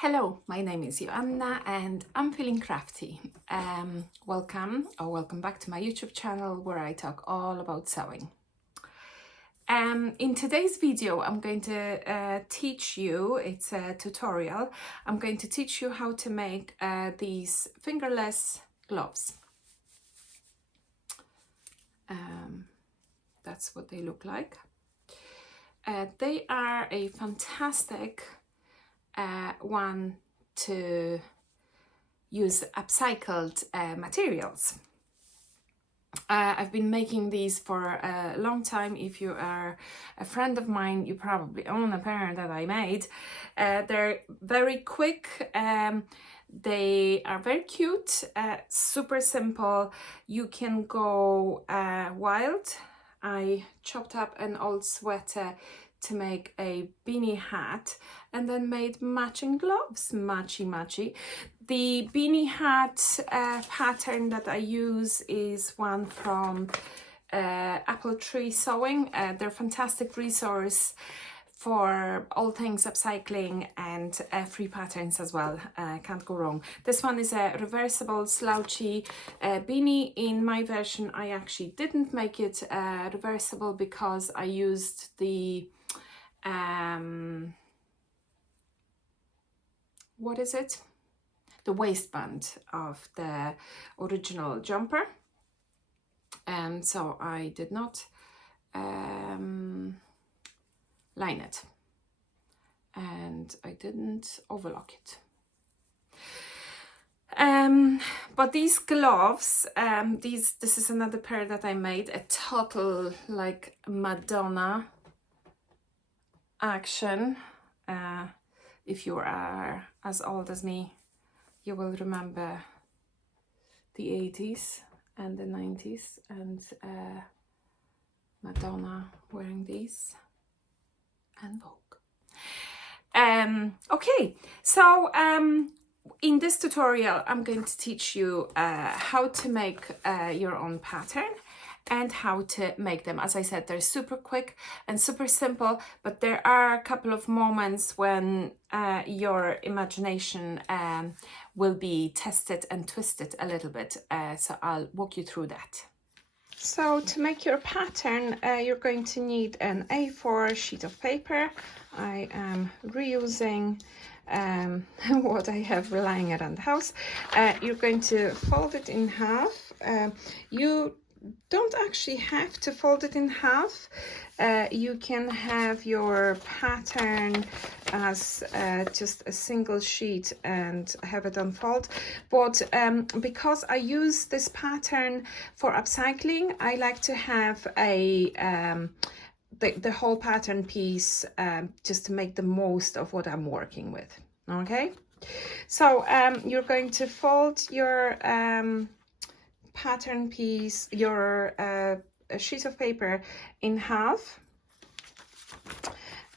Hello, my name is Joanna and I'm feeling crafty. Welcome back to my YouTube channel where I talk all about sewing. In today's video, I'm going to teach you, it's a tutorial, I'm going to teach you how to make these fingerless gloves. That's what they look like. They are a fantastic one to use upcycled materials. I've been making these for a long time. If you are a friend of mine, you probably own a pair that I made. They're very quick. They are very cute, super simple. You can go wild. I chopped up an old sweater to make a beanie hat and then made matching gloves, matchy. The beanie hat pattern that I use is one from Apple Tree Sewing. They're a fantastic resource for all things upcycling and free patterns as well. Can't go wrong. This one is a reversible slouchy beanie. In my version, I actually didn't make it reversible because I used the what is it? The waistband of the original jumper. And so I did not line it, and I didn't overlock it. But these gloves, this is another pair that I made, a total like Madonna action. If you are as old as me, you will remember the 80s and the 90s and Madonna wearing these and Vogue. Okay, so in this tutorial I'm going to teach you how to make your own pattern and how to make them. As I said, they're super quick and super simple, but there are a couple of moments when your imagination will be tested and twisted a little bit. So I'll walk you through that. So to make your pattern, you're going to need an A4 sheet of paper. I am reusing what I have lying around the house. You're going to fold it in half. You don't actually have to fold it in half. You can have your pattern as just a single sheet and have it unfold, but because I use this pattern for upcycling, I like to have a the whole pattern piece just to make the most of what I'm working with. Okay, so you're going to fold your pattern piece, your a sheet of paper in half,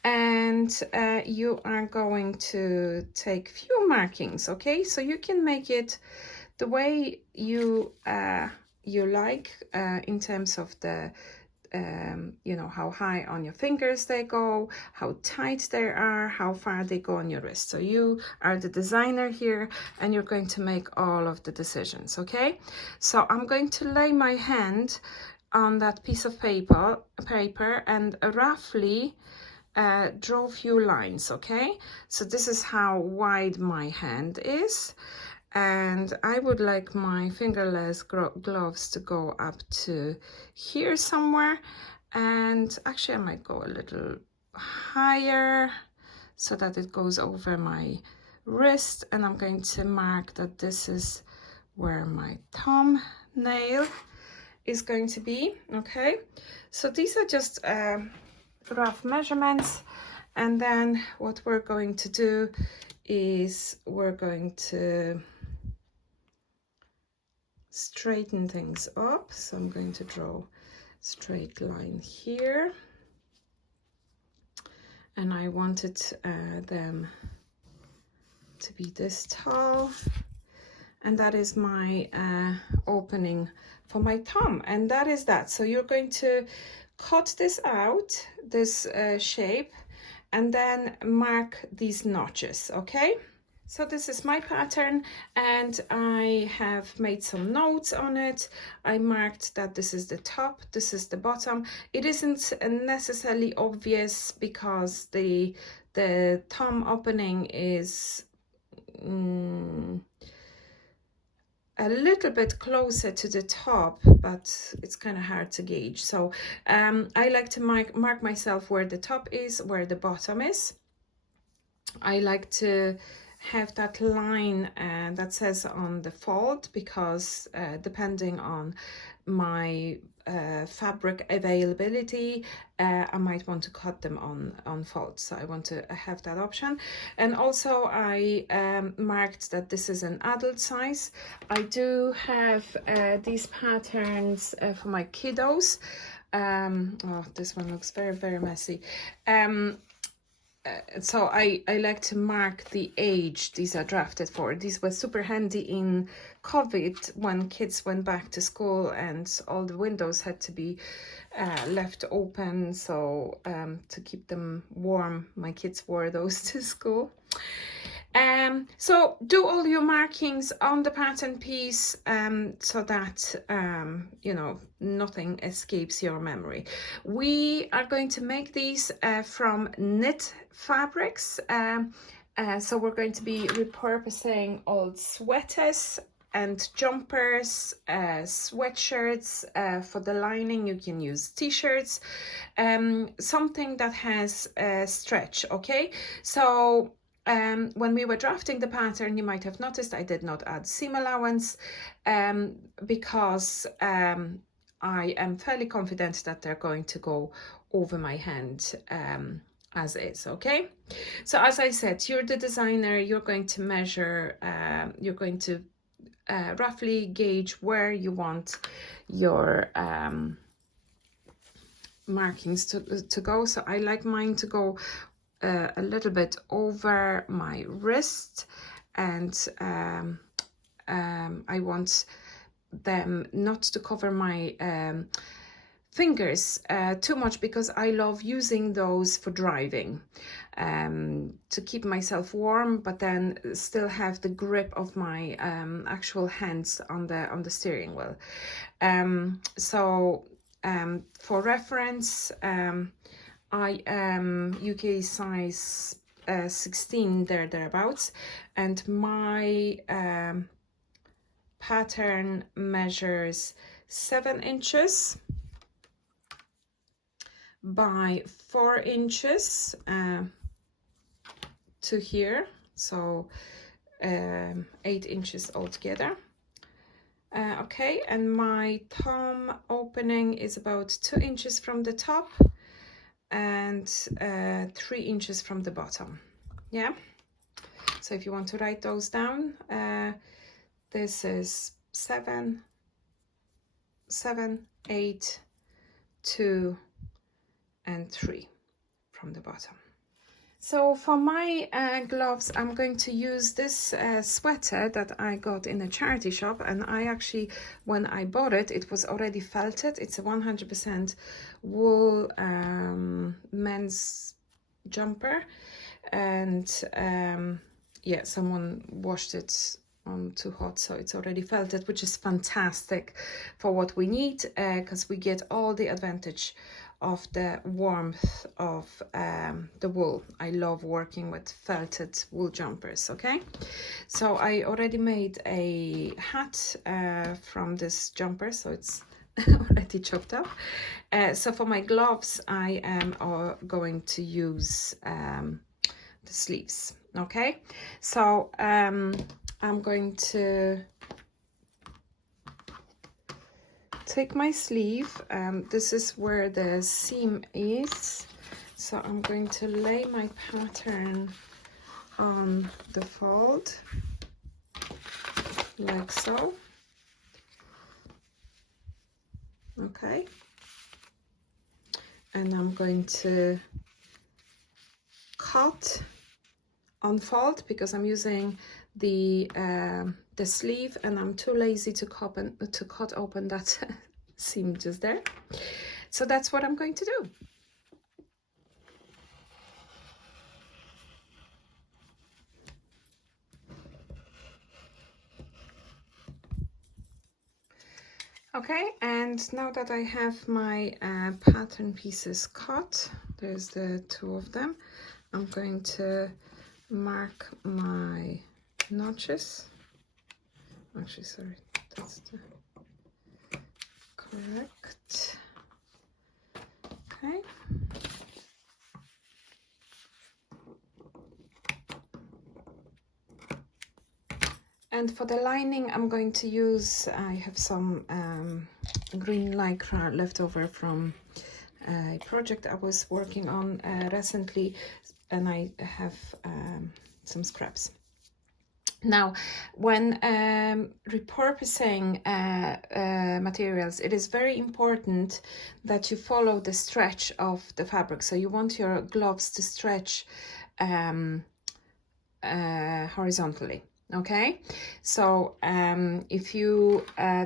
and you are going to take few markings. Okay, so you can make it the way you like in terms of the you know, how high on your fingers they go, how tight they are, how far they go on your wrist. So you are the designer here and you're going to make all of the decisions. Okay, so I'm going to lay my hand on that piece of paper and roughly draw a few lines. Okay, so this is how wide my hand is, and I would like my fingerless gloves to go up to here somewhere, and actually I might go a little higher so that it goes over my wrist, and I'm going to mark that this is where my thumb nail is going to be. Okay, so these are just rough measurements, and then what we're going to do is we're going to straighten things up. So I'm going to draw a straight line here, and I wanted them to be this tall, and that is my opening for my thumb, and that is that. So you're going to cut this out, this shape, and then mark these notches. Okay, So this is my pattern, and I have made some notes on it. I marked that this is the top, this is the bottom. It isn't necessarily obvious because the thumb opening is a little bit closer to the top, but it's kind of hard to gauge. So I like to mark myself where the top is, where the bottom is. I like to have that line that says on the fold, because depending on my fabric availability, I might want to cut them on fold, so I want to have that option. And also I marked that this is an adult size. I do have these patterns for my kiddos. Oh, this one looks very, very messy. So I like to mark the age these are drafted for. These were super handy in COVID when kids went back to school and all the windows had to be left open, so to keep them warm, my kids wore those to school. So do all your markings on the pattern piece so that you know, nothing escapes your memory. We are going to make these from knit fabrics, so we're going to be repurposing old sweaters and jumpers, sweatshirts. For the lining you can use t-shirts, something that has stretch. Okay, so when we were drafting the pattern, you might have noticed I did not add seam allowance because I am fairly confident that they're going to go over my hand as is. Okay, so as I said, you're the designer, you're going to measure, you're going to roughly gauge where you want your markings to go. So I like mine to go a little bit over my wrist, and I want them not to cover my fingers too much, because I love using those for driving, to keep myself warm but then still have the grip of my actual hands on the steering wheel. So for reference, I am UK size 16 thereabouts, and my pattern measures 7 inches by 4 inches to here, so 8 inches altogether. Okay, and my thumb opening is about 2 inches from the top and 3 inches from the bottom. Yeah, so if you want to write those down, this is 7, 8, 2 and 3 from the bottom. So for my gloves, I'm going to use this sweater that I got in a charity shop, and I actually, when I bought it, it was already felted. It's a 100% wool men's jumper, and yeah, someone washed it on too hot, so it's already felted, which is fantastic for what we need, because we get all the advantage of the warmth of the wool. I love working with felted wool jumpers. Okay, so I already made a hat from this jumper, so it's already chopped up. So for my gloves, I am going to use the sleeves. Okay, so I'm going to take my sleeve. This is where the seam is, so I'm going to lay my pattern on the fold like so. Okay, and I'm going to cut unfold because I'm using the sleeve, and I'm too lazy to cut open that seam just there. So that's what I'm going to do. Okay, and now that I have my pattern pieces cut, there's the two of them, I'm going to mark my notches. Actually, sorry, that's the correct. Okay. And for the lining, I'm going to use, I have some green lycra left over from a project I was working on recently, and I have some scraps. Now, when repurposing materials, it is very important that you follow the stretch of the fabric. So you want your gloves to stretch horizontally. Okay, so if you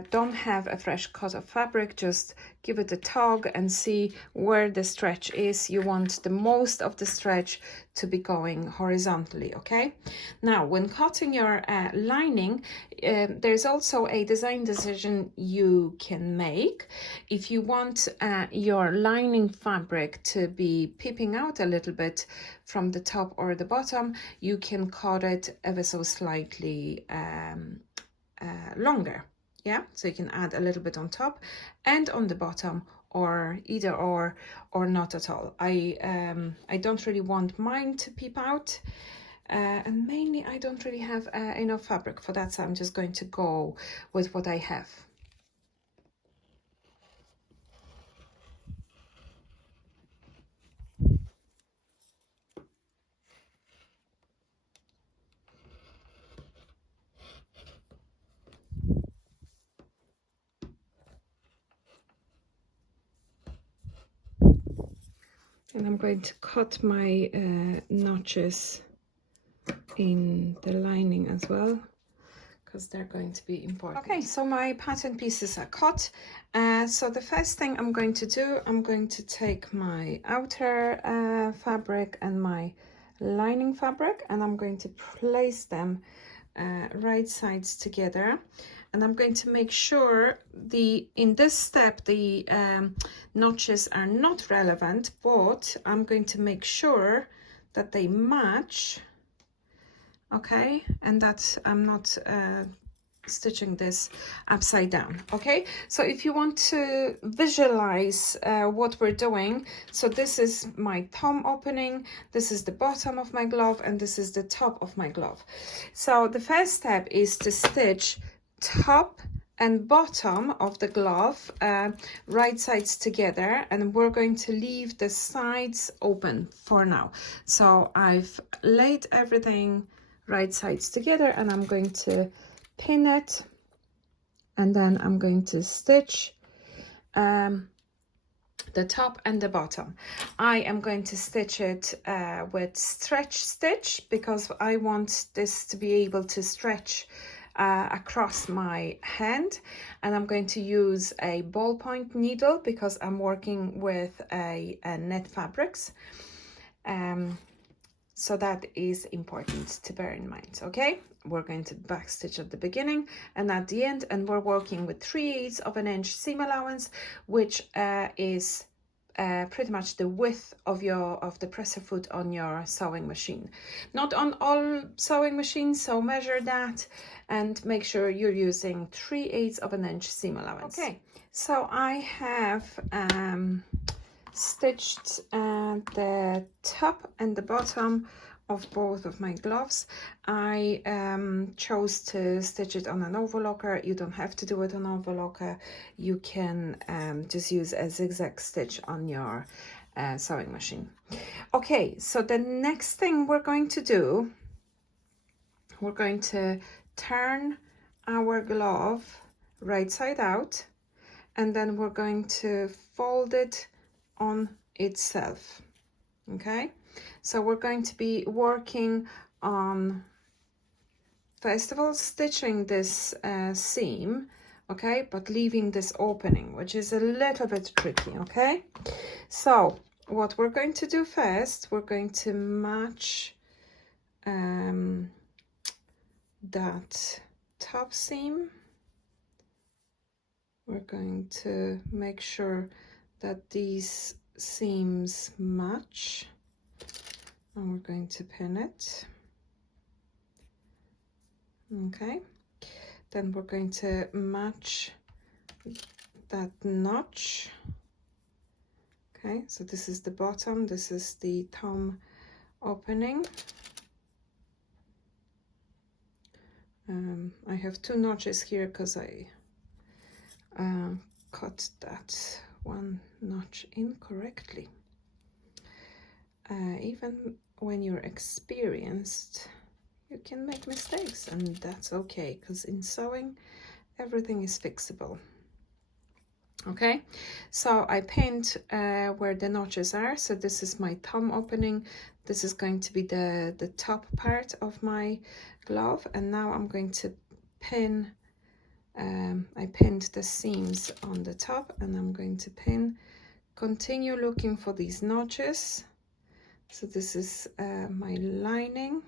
don't have a fresh cut of fabric, just give it a tug and see where the stretch is. You want the most of the stretch to be going horizontally. Okay, now when cutting your lining, there's also a design decision you can make. If you want your lining fabric to be peeping out a little bit from the top or the bottom, you can cut it ever so slightly longer. Yeah, so you can add a little bit on top and on the bottom, or either or not at all. I don't really want mine to peep out, and mainly I don't really have enough fabric for that, so I'm just going to go with what I have. And I'm going to cut my notches in the lining as well, because they're going to be important. Okay, so my pattern pieces are cut. So the first thing I'm going to do, I'm going to take my outer fabric and my lining fabric, and I'm going to place them right sides together, and I'm going to make sure in this step the notches are not relevant, but I'm going to make sure that they match. Okay, and that I'm not stitching this upside down. Okay, so if you want to visualize what we're doing, so this is my thumb opening, this is the bottom of my glove, and this is the top of my glove. So the first step is to stitch top and bottom of the glove right sides together, and we're going to leave the sides open for now. So I've laid everything right sides together, and I'm going to pin it, and then I'm going to stitch the top and the bottom. I am going to stitch it with stretch stitch, because I want this to be able to stretch across my hand, and I'm going to use a ballpoint needle because I'm working with a net fabrics. So that is important to bear in mind. Okay, we're going to back stitch at the beginning and at the end, and we're working with 3/8 of an inch seam allowance, which is pretty much the width of the presser foot on your sewing machine. Not on all sewing machines, so measure that and make sure you're using 3/8 of an inch seam allowance. Okay, so I have stitched the top and the bottom of both of my gloves. I chose to stitch it on an overlocker. You don't have to do it on overlocker. You can just use a zigzag stitch on your sewing machine. Okay, so the next thing we're going to do, we're going to turn our glove right side out, and then we're going to fold it on itself. Okay, so we're going to be working on, first of all, stitching this seam, okay, but leaving this opening, which is a little bit tricky. Okay, so what we're going to do first, we're going to match that top seam we're going to make sure that these seams match, and we're going to pin it. Okay, then we're going to match that notch. Okay, so this is the bottom, this is the thumb opening. I have two notches here because I cut that one notch incorrectly. Even when you're experienced, you can make mistakes, and that's okay, because in sewing everything is fixable. Okay, so I pinned where the notches are. So this is my thumb opening, this is going to be the top part of my glove, and now I'm going to pin, I pinned the seams on the top, and I'm going to pin, continue looking for these notches. So this is my lining,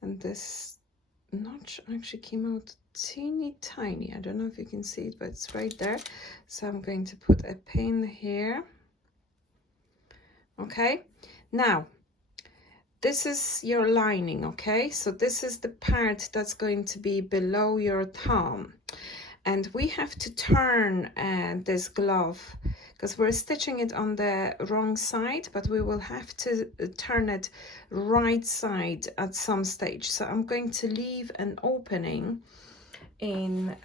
and this notch actually came out teeny tiny. I don't know if you can see it, but it's right there. So I'm going to put a pin here. Okay, now this is your lining. Okay, so this is the part that's going to be below your thumb, and we have to turn this glove because we're stitching it on the wrong side, but we will have to turn it right side at some stage. So I'm going to leave an opening in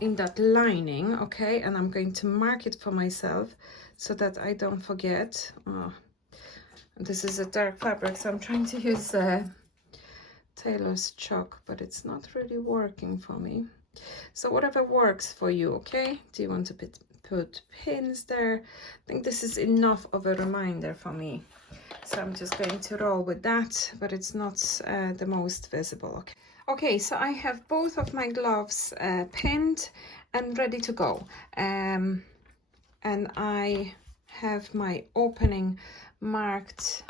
that lining, okay, and I'm going to mark it for myself so that I don't forget. Oh, this is a dark fabric, so I'm trying to use tailor's chalk, but it's not really working for me. So whatever works for you, okay? Do you want to put pins there? I think this is enough of a reminder for me. So I'm just going to roll with that, but it's not the most visible, okay? Okay, so I have both of my gloves pinned and ready to go. And I have my opening marked,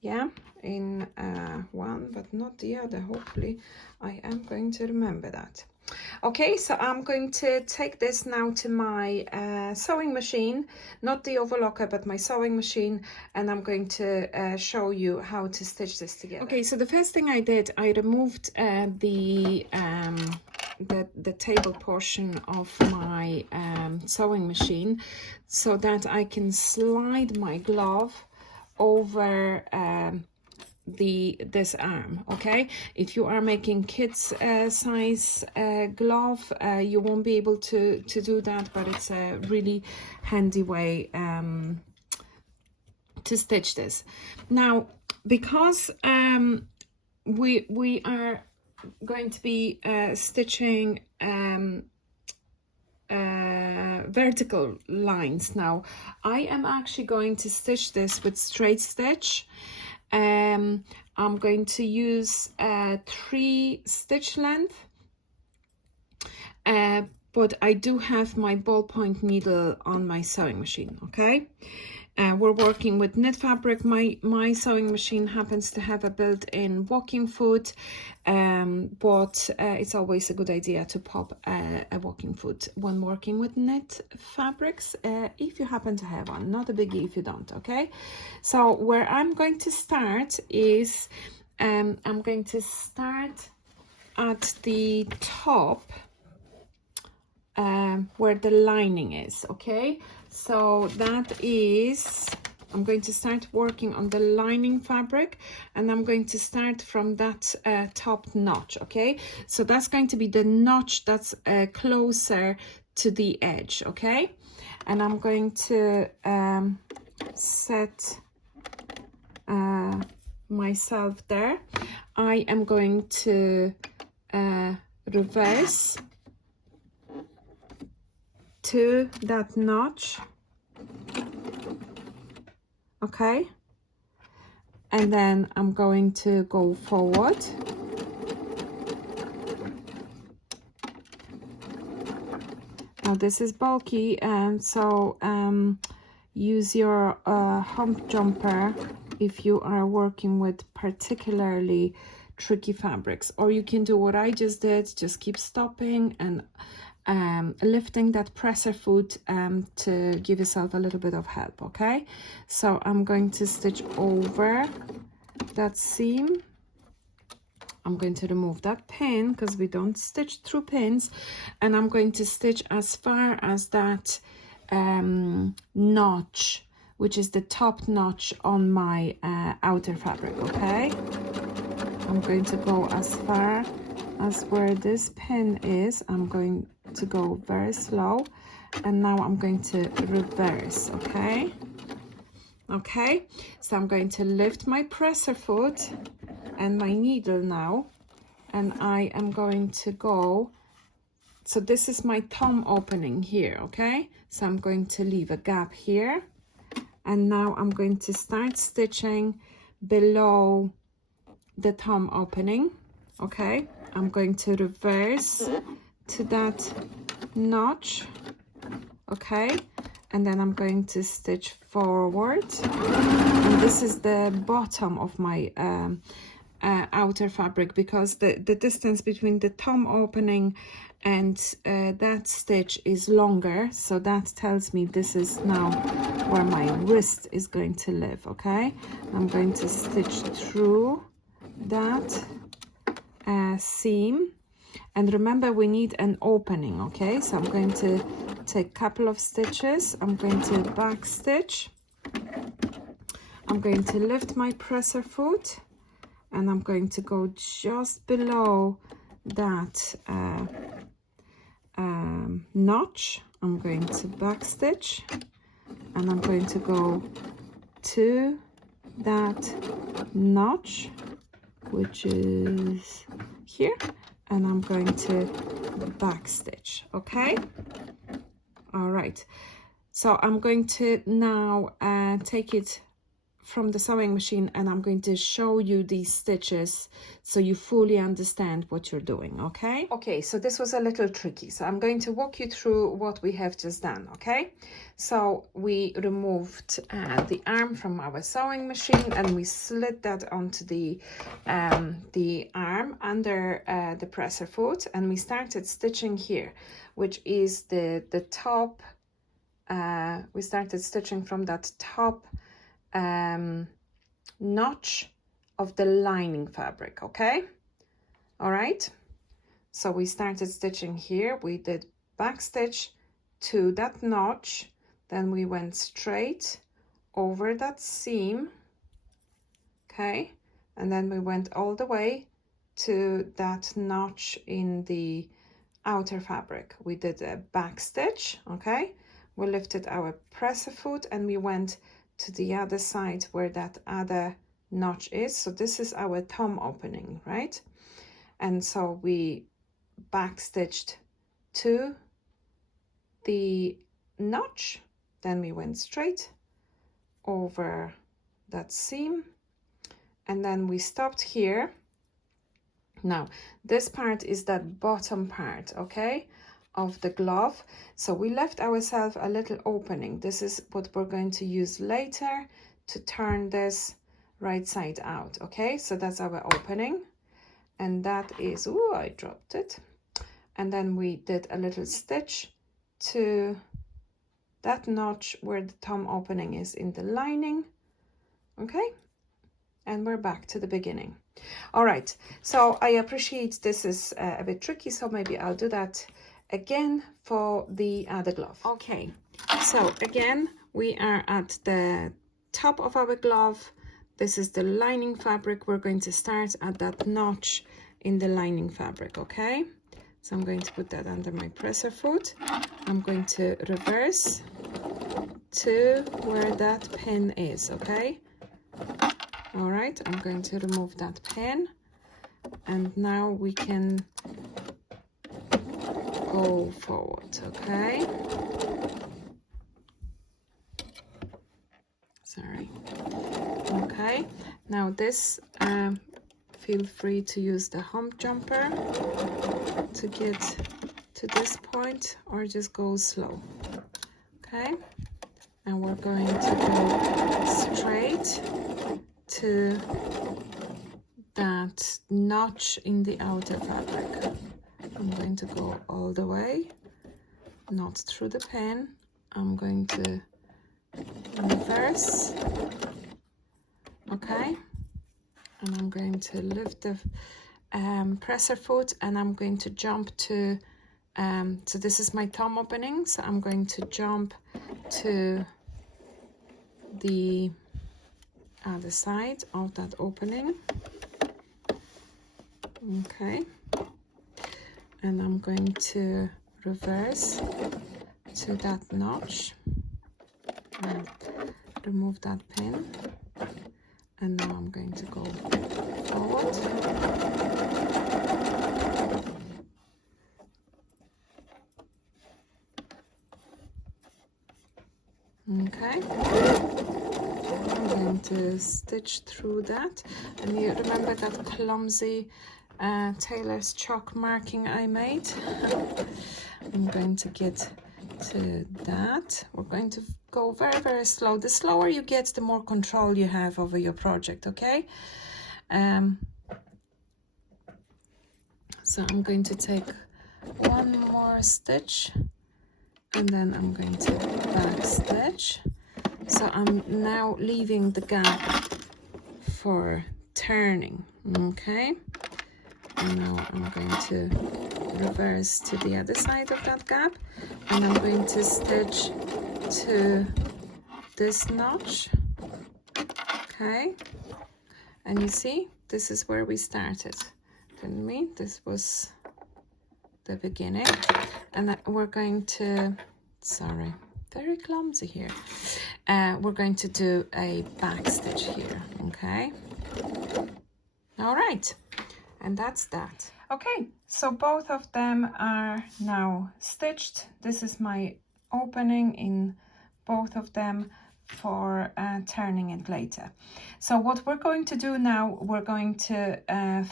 yeah, in one, but not the other. Hopefully I am going to remember that. Okay, so I'm going to take this now to my sewing machine, not the overlocker, but my sewing machine, and I'm going to show you how to stitch this together. Okay, so the first thing I did, I removed the table portion of my sewing machine so that I can slide my glove over this arm. Okay, if you are making kids size glove, you won't be able to do that, but it's a really handy way to stitch this. Now, because we are going to be stitching vertical lines now, I am actually going to stitch this with straight stitch. I'm going to use 3 stitch length, but I do have my ballpoint needle on my sewing machine. Okay, we're working with knit fabric. My sewing machine happens to have a built-in walking foot, but it's always a good idea to pop a walking foot when working with knit fabrics, if you happen to have one. Not a biggie if you don't. Okay, so where I'm going to start is I'm going to start at the top where the lining is. Okay, so that is, I'm going to start working on the lining fabric, and I'm going to start from that top notch. Okay, so that's going to be the notch that's closer to the edge. Okay, and I'm going to set myself there. I am going to reverse to that notch, okay, and then I'm going to go forward, now this is bulky, and so use your hump jumper if you are working with particularly tricky fabrics. Or you can do what I just did, just keep stopping and lifting that presser foot to give yourself a little bit of help. Okay, so I'm going to stitch over that seam. I'm going to remove that pin because we don't stitch through pins, and I'm going to stitch as far as that notch, which is the top notch on my outer fabric. Okay, I'm going to go as far as where this pin is. I'm going to go very slow, and now I'm going to reverse. Okay, so I'm going to lift my presser foot and my needle now, and I am going to go, so this is my thumb opening here. Okay, so I'm going to leave a gap here, and now I'm going to start stitching below the thumb opening. Okay, I'm going to reverse to that notch. Okay, and then I'm going to stitch forward, and this is the bottom of my outer fabric, because the distance between the thumb opening and that stitch is longer, so that tells me this is now where my wrist is going to live. Okay, I'm going to stitch through that seam, and remember we need an opening. Okay, so I'm going to take a couple of stitches, I'm going to back stitch, I'm going to lift my presser foot, and I'm going to go just below that notch. I'm going to back stitch, and I'm going to go to that notch, which is here, and I'm going to back stitch. Okay, all right, so I'm going to now take it from the sewing machine, and I'm going to show you these stitches so you fully understand what you're doing. Okay, so this was a little tricky, so I'm going to walk you through what we have just done. Okay, so we removed the arm from our sewing machine, and we slid that onto the arm under the presser foot, and we started stitching here, which is the top. We started stitching from that top notch of the lining fabric. Okay, all right, so we started stitching here, we did back stitch to that notch, then we went straight over that seam. Okay, and then we went all the way to that notch in the outer fabric. We did a back stitch. Okay, we lifted our presser foot and we went to the other side where that other notch is. So this is our thumb opening, right? And so we back stitched to the notch, then we went straight over that seam, and then we stopped here. Now this part is that bottom part, okay, of the glove. So we left ourselves a little opening. This is what we're going to use later to turn this right side out. Okay, so that's our opening, and that is, oh, I dropped it. And then we did a little stitch to that notch where the thumb opening is in the lining. Okay, and we're back to the beginning. All right, so I appreciate this is a bit tricky, so maybe I'll do that again for the other glove. Okay, so again we are at the top of our glove. This is the lining fabric. We're going to start at that notch in the lining fabric. Okay, so I'm going to put that under my presser foot. I'm going to reverse to where that pin is. Okay, all right, I'm going to remove that pin, and now we can go forward. Okay, sorry. Okay, now this feel free to use the hump jumper to get to this point, or just go slow. Okay, and we're going to go straight to that notch in the outer fabric. I'm going to go all the way, not through the pin. I'm going to reverse, okay, and I'm going to lift the presser foot, and I'm going to jump to so this is my thumb opening, so I'm going to jump to the other side of that opening, okay, and I'm going to reverse to that notch and remove that pin, and now I'm going to go forward. Okay, I'm going to stitch through that, and you remember that clumsy tailor's chalk marking I made? I'm going to get to that. We're going to go very, very slow. The slower you get, the more control you have over your project, okay? So I'm going to take one more stitch, and then I'm going to back stitch. So I'm now leaving the gap for turning, okay? And now I'm going to reverse to the other side of that gap, and I'm going to stitch to this notch, okay? And you see, this is where we started, didn't we? This was the beginning, and we're going to, sorry, very clumsy here. We're going to do a back stitch here, okay? All right, and that's that. Okay, so both of them are now stitched. This is my opening in both of them for turning it later. So what we're going to do now, we're going to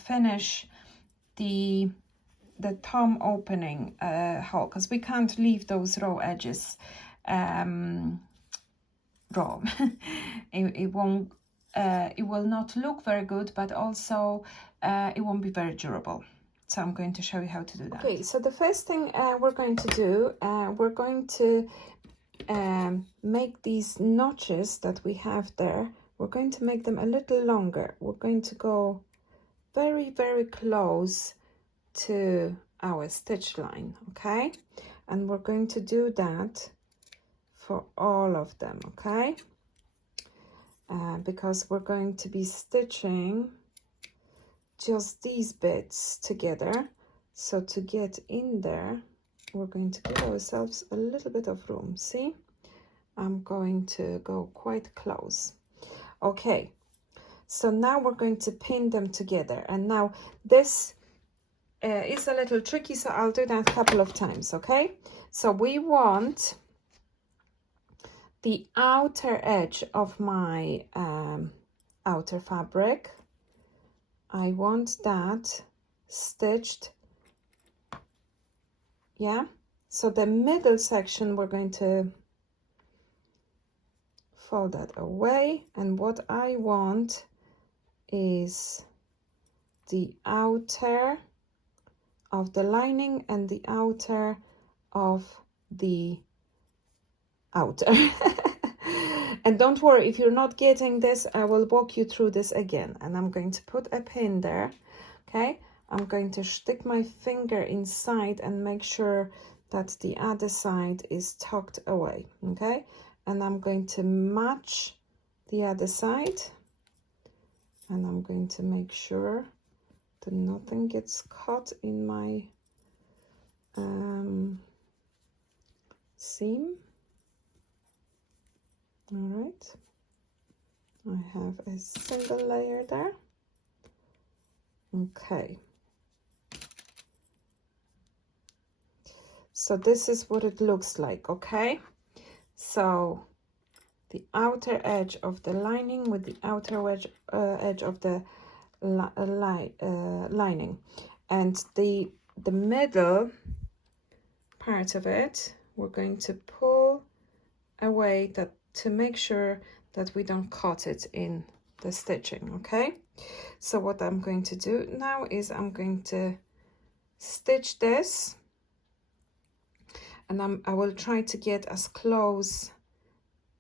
finish the thumb opening hole, because we can't leave those raw edges raw. It won't it will not look very good, but also it won't be very durable. So I'm going to show you how to do that. Okay, so the first thing we're going to do, we're going to make these notches that we have there, we're going to make them a little longer. We're going to go very, very close to our stitch line, okay? And we're going to do that for all of them, okay? Because we're going to be stitching just these bits together. So to get in there, we're going to give ourselves a little bit of room. See, I'm going to go quite close. Okay, so now we're going to pin them together, and now this is a little tricky, so I'll do that a couple of times, okay? So we want the outer edge of my outer fabric, I want that stitched, yeah? So the middle section, we're going to fold that away, and what I want is the outer of the lining and the outer of the outer. And don't worry, if you're not getting this, I will walk you through this again. And I'm going to put a pin there, okay? I'm going to stick my finger inside and make sure that the other side is tucked away, okay? And I'm going to match the other side, and I'm going to make sure that nothing gets caught in my seam. All right, I have a single layer there. Okay, so this is what it looks like, okay? So the outer edge of the lining with the outer edge of the lining, and the middle part of it, we're going to pull away that to make sure that we don't cut it in the stitching, okay? So what I'm going to do now is I'm going to stitch this, and I will try to get as close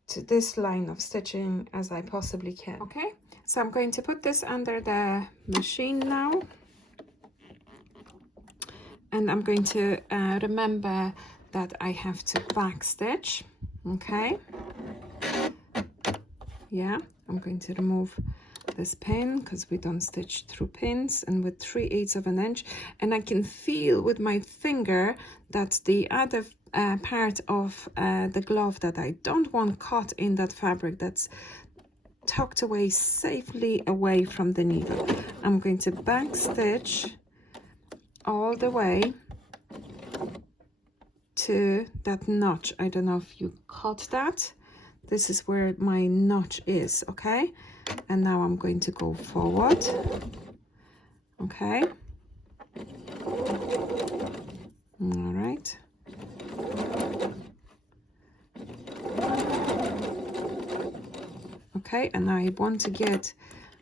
to this line of stitching as I possibly can. Okay, so I'm going to put this under the machine now, and I'm going to remember that I have to back stitch. Okay, yeah, I'm going to remove this pin because we don't stitch through pins, and with 3/8 of an inch, and I can feel with my finger that the other part of the glove that I don't want caught in that fabric, that's tucked away safely away from the needle. I'm going to back stitch all the way to that notch. I don't know if you caught that. This is where my notch is. Okay, and now I'm going to go forward. Okay, all right, okay, and I want to get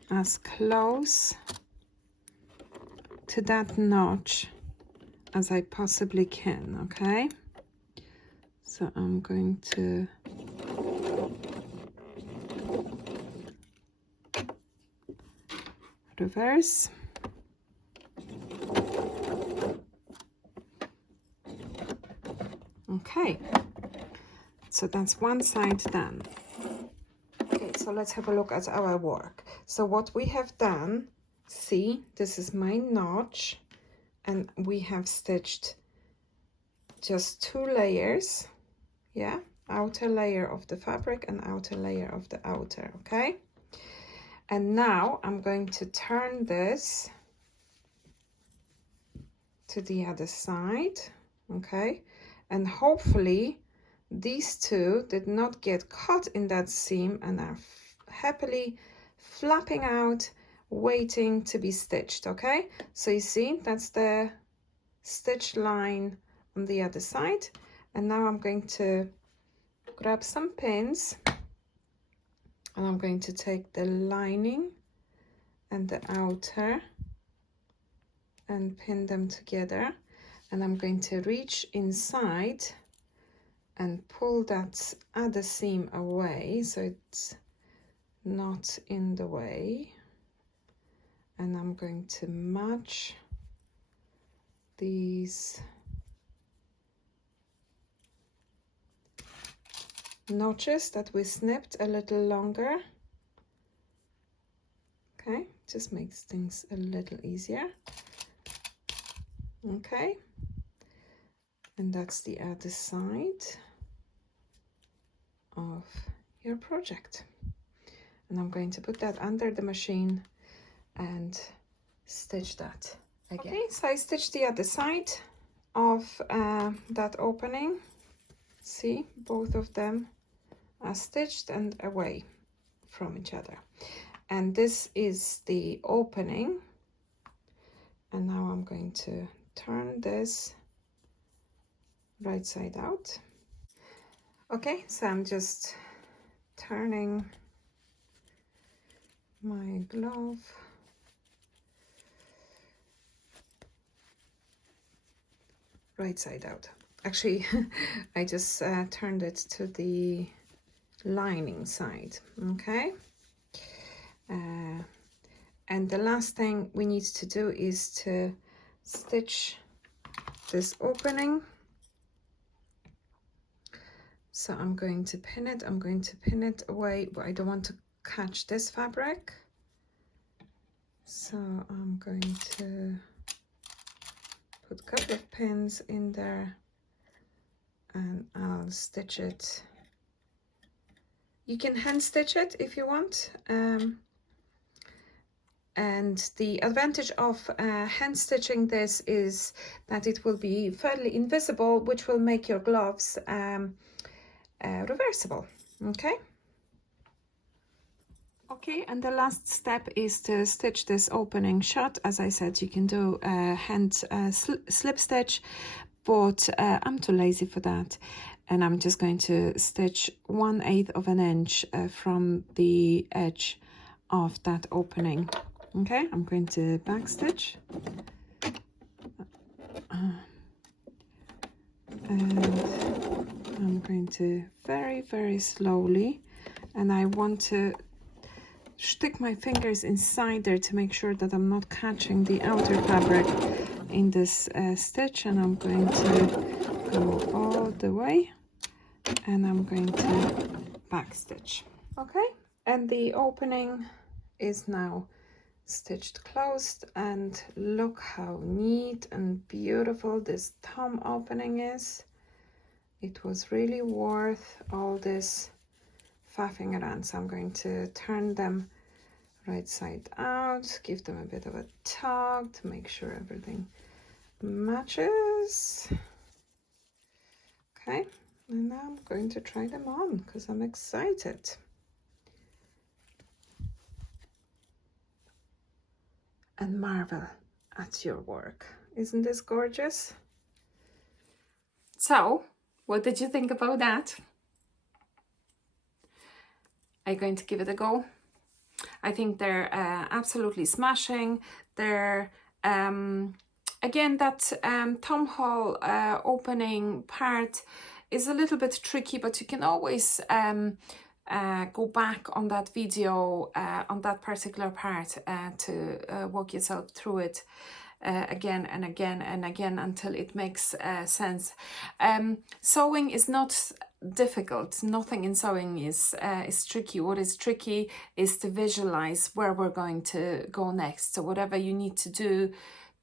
as close to that notch as I possibly can. Okay, so I'm going to reverse. Okay, so that's one side done. Okay, so let's have a look at our work. So what we have done, see, this is my notch, and we have stitched just 2 layers, yeah, outer layer of the fabric and outer layer of the outer. Okay, and now I'm going to turn this to the other side. Okay, and hopefully these two did not get caught in that seam and are happily flapping out, waiting to be stitched. Okay, so you see that's the stitch line on the other side, and now I'm going to grab some pins, and I'm going to take the lining and the outer and pin them together, and I'm going to reach inside and pull that other seam away so it's not in the way, and I'm going to match these notches that we snipped a little longer. Okay, just makes things a little easier. Okay, and that's the other side of your project, and I'm going to put that under the machine and stitch that again. Okay, so I stitched the other side of that opening. See, both of them are stitched and away from each other, and this is the opening, and now I'm going to turn this right side out. Okay, so I'm just turning my glove right side out. Actually, I just turned it to the lining side. Okay, and the last thing we need to do is to stitch this opening. So I'm going to pin it. I'm going to pin it away, but I don't want to catch this fabric. So I'm going to put a couple of pins in there, and I'll stitch it. You can hand stitch it if you want. And the advantage of hand stitching this is that it will be fairly invisible, which will make your gloves reversible. Okay. Okay, and the last step is to stitch this opening shut. As I said, you can do hand slip stitch, but I'm too lazy for that, and I'm just going to stitch 1/8 of an inch from the edge of that opening. Okay, I'm going to backstitch. And I'm going to very slowly, and I want to stick my fingers inside there to make sure that I'm not catching the outer fabric in this stitch, and I'm going to go all the way, and I'm going to backstitch. Okay, and the opening is now stitched closed, and look how neat and beautiful this thumb opening is. It was really worth all this faffing around. So I'm going to turn them right side out, give them a bit of a tug to make sure everything matches. Okay, and now I'm going to try them on because I'm excited. And marvel at your work. Isn't this gorgeous? So, what did you think about that? Are you going to give it a go? I think they're absolutely smashing. They're, again, that thumb hole opening part is a little bit tricky, but you can always go back on that video, on that particular part to walk yourself through it again and again and again until it makes sense. Sewing is not difficult. Nothing in sewing is tricky. What is tricky is to visualize where we're going to go next. So whatever you need to do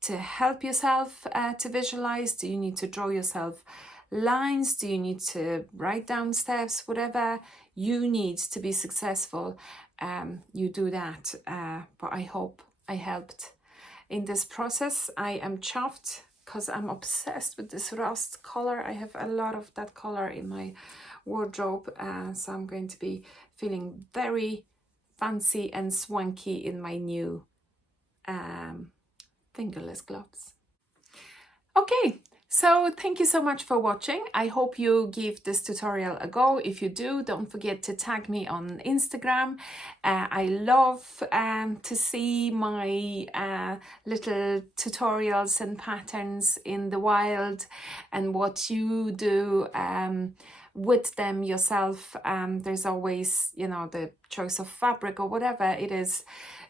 to help yourself to visualize, do you need to draw yourself lines, do you need to write down steps, whatever you need to be successful, you do that. But I hope I helped in this process. I am chuffed because I'm obsessed with this rust color. I have a lot of that color in my wardrobe, so I'm going to be feeling very fancy and swanky in my new fingerless gloves. Okay, so thank you so much for watching. I hope you give this tutorial a go. If you do, don't forget to tag me on Instagram. I love to see my little tutorials and patterns in the wild and what you do with them yourself. There's always, you know, the choice of fabric or whatever it is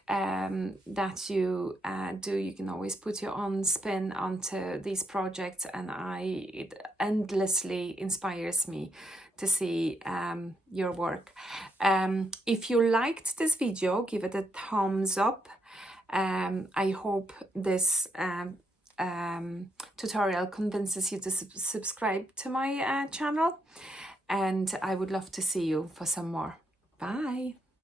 that you do. You can always put your own spin onto these projects, and it endlessly inspires me to see your work. If you liked this video, give it a thumbs up. I hope this tutorial convinces you to subscribe to my channel, and I would love to see you for some more. Bye.